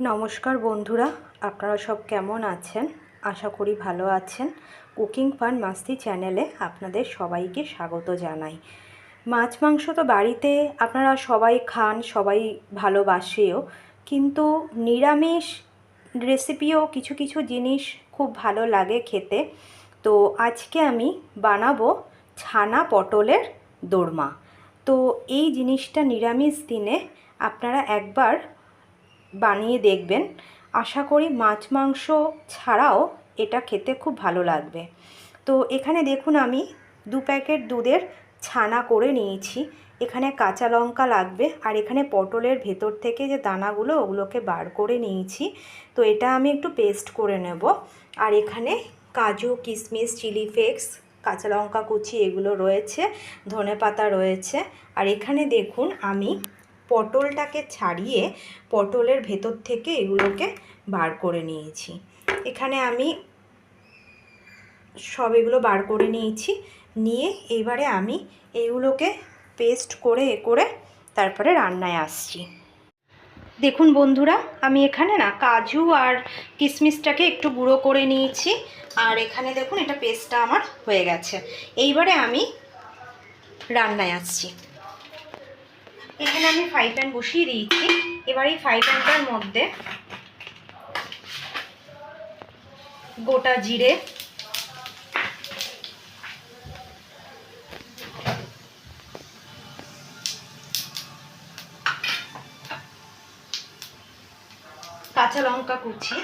নমস্কার বন্ধুরা, আপনারা সব কেমন আছেন? আশা করি ভালো আছেন। কুকিং ফান মাস্তি চ্যানেলে আপনাদের সবাইকে স্বাগত জানাই। মাছ মাংস তো বাড়িতে আপনারা সবাই খান, সবাই ভালোবাসেও। কিন্তু নিরামিষ রেসিপিও কিছু কিছু জিনিস খুব ভালো লাগে খেতে। তো আজকে আমি বানাবো ছানা পটলের দোরমা। তো এই জিনিসটা নিরামিষ দিনে আপনারা একবার বানিয়ে দেখবেন। আশা করি মাছ, মাংস ছাড়াও এটা খেতে খুব ভালো লাগবে। তো এখানে দেখুন আমি দু প্যাকেট দুধের ছানা করে নিয়েছি। এখানে কাঁচা লঙ্কা লাগবে আর এখানে পটলের ভেতর থেকে যে দানাগুলো, ওগুলোকে বার করে নিয়েছি। তো এটা আমি একটু পেস্ট করে নেব। আর এখানে কাজু, কিশমিশ, চিলি ফ্লেক্স, কাঁচা লঙ্কা কুচি এগুলো রয়েছে ধনে পাতা রয়েছে। আর এখানে দেখুন আমি পটলটাকে ছাড়িয়ে পটলের ভেতর থেকে এগুলোকে বার করে নিয়েছি। এখানে আমি সব এগুলো বার করে নিয়েছি। নিয়ে এবারে আমি এগুলোকে পেস্ট করে এ করে তারপরে রান্নায় আসছি। দেখুন বন্ধুরা, আমি এখানে না কাজু আর কিশমিশটাকে একটু গুঁড়ো করে নিয়েছি। আর এখানে দেখুন, এটা পেস্টটা আমার হয়ে গেছে। এইবারে আমি রান্নায় আসছি। এখানে আমি ফ্রাই প্যান বসিয়ে দিয়েছি। এবার এই ফ্রাই প্যানটার মধ্যে গোটা জিরে, কাঁচা লঙ্কা কুচি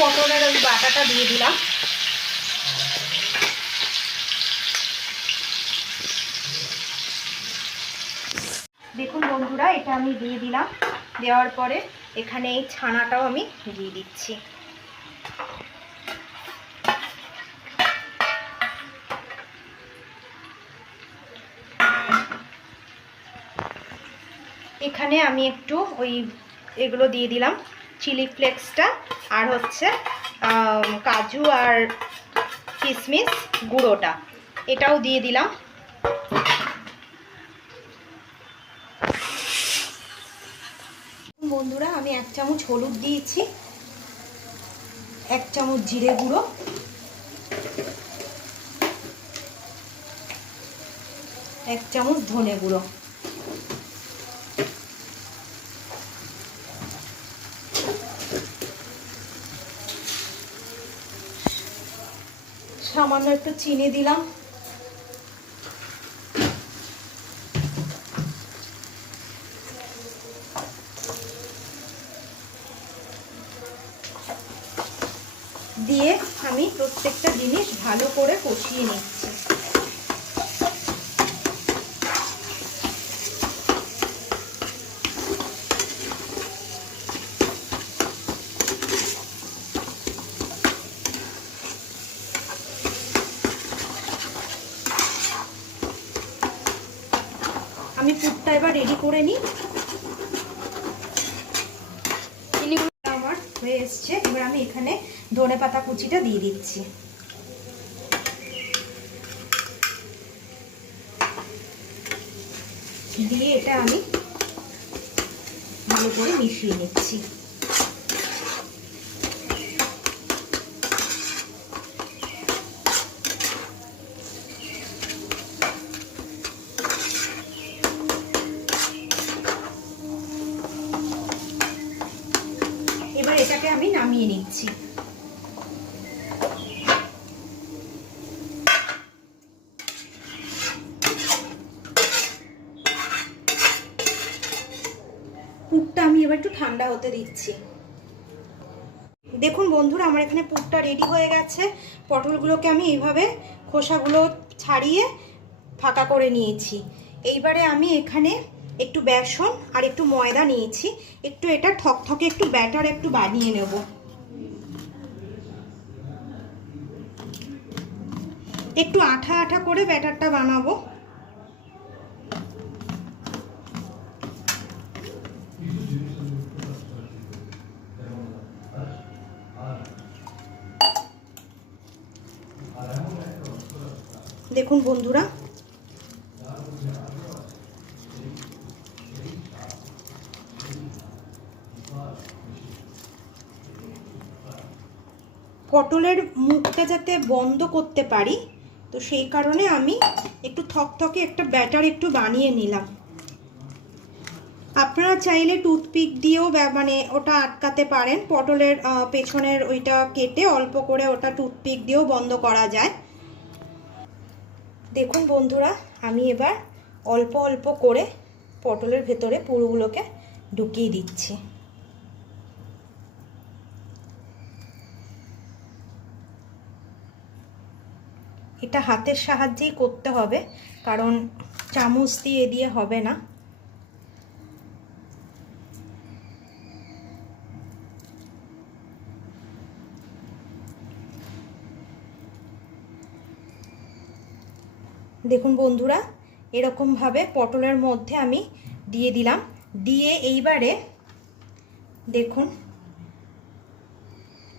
পটলের ওই বাটাটা দিয়ে দিলাম। দেখুন বন্ধুরা, এটা আমি দিয়ে দিলাম। দেওয়ার পরে এখানে এই ছানাটাও আমি দিয়ে দিচ্ছি। এখানে আমি একটু ওই এগুলো দিয়ে দিলাম। চিলি ফ্লেক্সটা আর হচ্ছে কাজু আর কিশমিশ গুঁড়োটা। এটাও দিয়ে দিলাম। বন্ধুরা, আমি এক চামচ হলুদ দিয়েছি। এক চামচ জিরে গুঁড়ো। এক চামচ ধনে গুঁড়ো। সামান্য একটু চিনি দিলাম। দিয়ে আমি প্রত্যেকটা জিনিস ভালো করে কষিয়ে নিচ্ছি আমি পুরটা এবার রেডি করে নিই আমার হয়ে এসছে এবার আমি এখানে ধনে পাতা কুচিটা দিয়ে দিচ্ছি। দিয়ে এটা আমি ভালো করে মিশিয়ে নিচ্ছি এবার এটাকে আমি নামিয়ে নিচ্ছি। পুরটা আমি এবার একটু ঠান্ডা হতে দিচ্ছি। দেখুন বন্ধুরা, আমার এখানে পুরটা রেডি হয়ে গেছে। পটলগুলোকে আমি এইভাবে খোসাগুলো ছাড়িয়ে ফাঁকা করে নিয়েছি। এইবারে আমি এখানে একটু বেসন আর একটু ময়দা নিয়েছি। একটু এটা ঠকঠকে একটু ব্যাটার একটু বানিয়ে নেব। একটু আঠা আঠা করে ব্যাটারটা বানাবো। দেখুন বন্ধুরা। পটলের মুখটা যাতে বন্ধ করতে পারি তো সেই কারণে আমি একটু থকথকে একটা ব্যাটার একটু বানিয়ে নিলাম। আপনারা চাইলে টুথপিক দিয়েও মানে ওটা আটকাতে পারেন, পটলের পেছনের ওইটা কেটে অল্প করে ওটা টুথপিক দিয়েও বন্ধ করা যায়। দেখুন বন্ধুরা, আমি এবার অল্প অল্প করে পটলের ভেতরে পুরোগুলোকে ঢুকিয়ে দিচ্ছি। এটা হাতের সাহায্যেই করতে হবে, কারণ চামচ দিয়ে দিয়ে হবে না। দেখুন বন্ধুরা, এরকমভাবে পটলের মধ্যে আমি দিয়ে দিলাম। দিয়ে এইবারে দেখুন,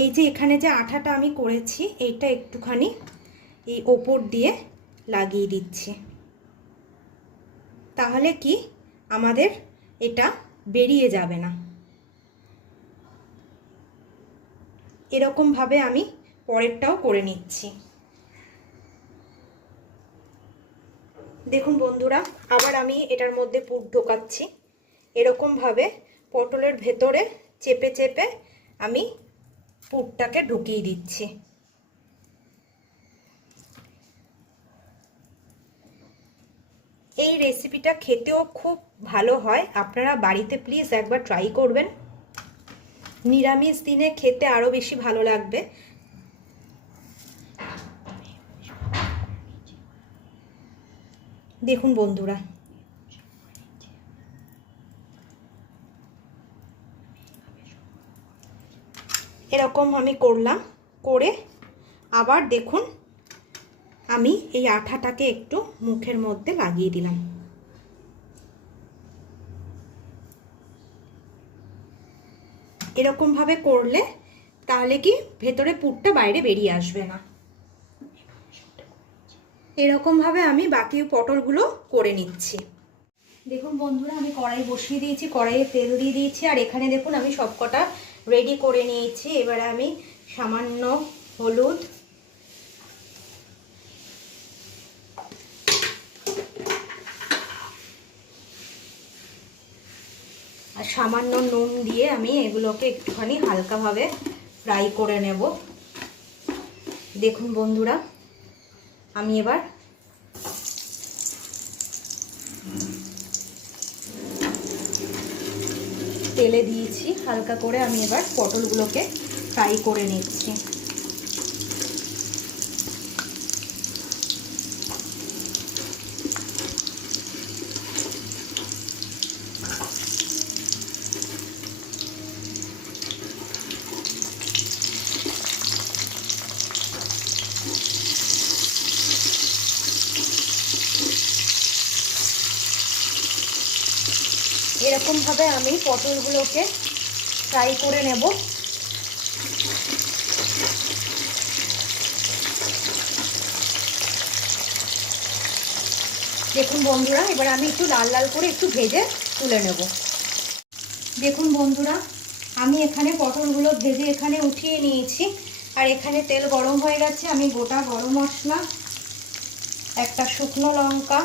এই যে এখানে যে আঠাটা আমি করেছি, এইটা একটুখানি এই ওপর দিয়ে লাগিয়ে দিচ্ছি। তাহলে কি আমাদের এটা বেরিয়ে যাবে না। এরকমভাবে আমি পরেরটাও করে নিচ্ছি। দেখুন বন্ধুরা, আবার আমি এটার মধ্যে পুর ঢোকাচ্ছি। এরকমভাবে পটলের ভেতরে চেপে চেপে আমি পুরটাকে ঢুকিয়ে দিচ্ছি। এই রেসিপিটা খেতেও খুব ভালো হয়। আপনারা বাড়িতে প্লিজ একবার ট্রাই করবেন। নিরামিষ দিনে খেতে আরও বেশি ভালো লাগবে। দেখুন বন্ধুরা। এরকম আমি করলাম। করে আবার দেখুন আমি এই আঠাটাকে একটু মুখের মধ্যে লাগিয়ে দিলাম। এরকমভাবে করলে তাহলে কি ভেতরে পুরটা বাইরে বেরিয়ে আসবে না। এরকমভাবে আমি বাকি পটলগুলো করে নিচ্ছি। দেখুন বন্ধুরা, আমি কড়াই বসিয়ে দিয়েছি, কড়াইয়ে তেল দিয়ে দিয়েছি, আর এখানে দেখুন আমি সবকটা রেডি করে নিয়েছি। এবারে আমি সামান্য হলুদ আর সামান্য নুন দিয়ে আমি এগুলোকে একটুখানি হালকাভাবে ফ্রাই করে নেব। দেখুন বন্ধুরা, আমি এবার তেলে দিয়েছি, হালকা করে আমি এবার পটলগুলোকে ফ্রাই করে নিচ্ছি। এরকমভাবে আমি পটলগুলোকে ফ্রাই করে নেব। দেখুন বন্ধুরা, এবার আমি একটু লাল লাল করে একটু ভেজে তুলে নেব। দেখুন বন্ধুরা, আমি এখানে পটলগুলো ভেজে এখানে উঠিয়ে নিয়েছি। আর এখানে তেল গরম হয়ে গেছে, আমি গোটা গরম মশলা, একটা শুকনো লঙ্কা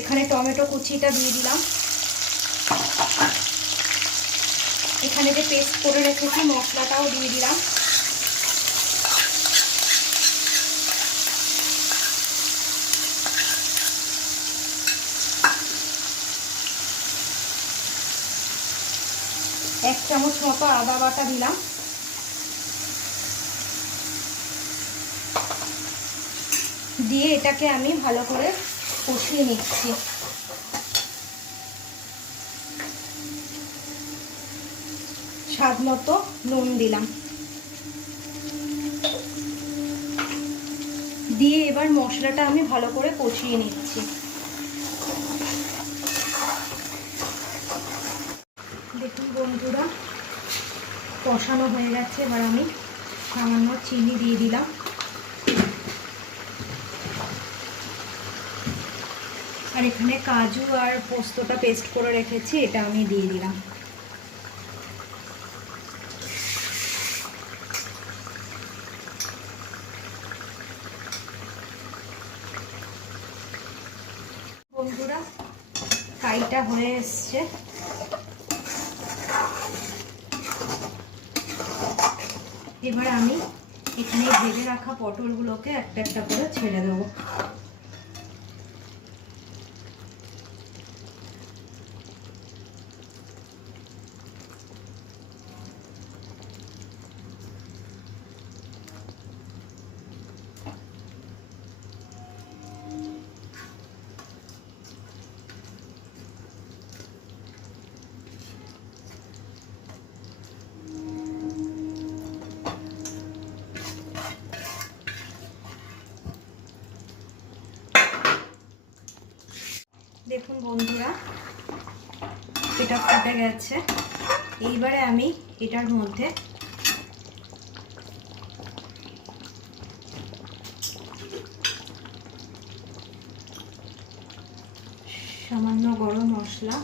এখানে টমেটো কুচিটা দিয়ে দিলাম। এখানে যে পেস্ট করে রেখেছি, মশলাটাও দিয়ে দিলাম। এক চামচ মতো আদা বাটা দিলাম। দিয়ে এটাকে আমি ভালো করে কষিয়ে নিচ্ছি। স্বাদ মতো নুন দিলাম। দিয়ে এবার মশলাটা আমি ভালো করে কষিয়ে নিচ্ছি। দেখুন বন্ধুরা, কষানো হয়ে গেছে। এবার আমি সামান্য চিনি দিয়ে দিলাম। আর এখানে কাজু আর পোস্তটা পেস্ট করে রেখেছি, এটা আমি দিয়ে দিলাম। বন্ধুরা, ফ্রাইটা হয়ে এসছে। এবার আমি এখানে ভেজে রাখা পটলগুলোকে একটা একটা করে ছেড়ে দেবো দেখুন বন্ধুরা, এটা ফুটে গেছে। এইবারে আমি এটার মধ্যে সামান্য গরম মশলা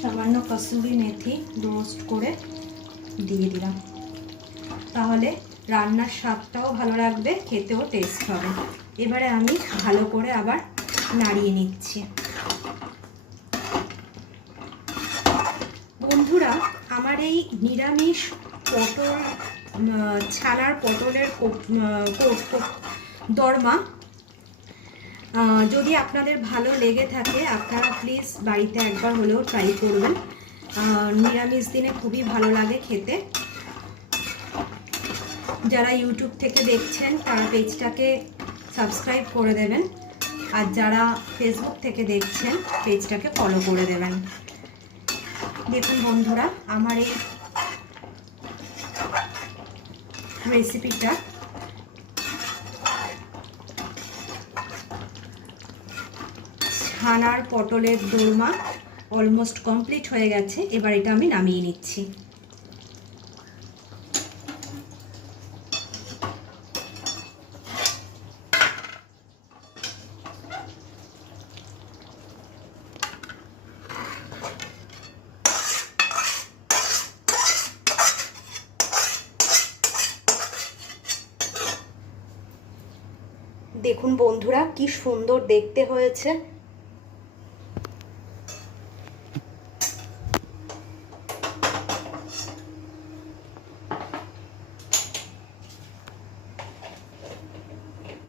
সামান্য কসুরি মেথি রোস্ট করে দিয়ে দিলাম। তাহলে রান্নার স্বাদটাও ভালো লাগবে, খেতেও টেস্ট হবে। এবারে আমি ভালো করে আবার নাড়িয়ে নিচ্ছি। বন্ধুরা, আমার এই নিরামিষ পটল ছানার পটলের দরমা যদি আপনাদের ভালো লেগে থাকে, আপনারা প্লিজ বাড়িতে একবার হলেও ট্রাই করবেন নিরামিষ দিনে খুবই ভালো লাগে খেতে। যারা ইউটিউব থেকে দেখছেন, তারা পেজটাকে সাবস্ক্রাইব করে দেবেন। আর যারা ফেসবুক থেকে দেখছেন, পেজটাকে ফলো করে দেবেন। দেখুন বন্ধুরা, আমার এই রেসিপিটা ছানার পটলের দোরমা। অলমোস্ট কমপ্লিট হয়ে গেছে, এবার এটা আমি নামিয়ে নিচ্ছি। দেখুন বন্ধুরা, কি সুন্দর দেখতে হয়েছে।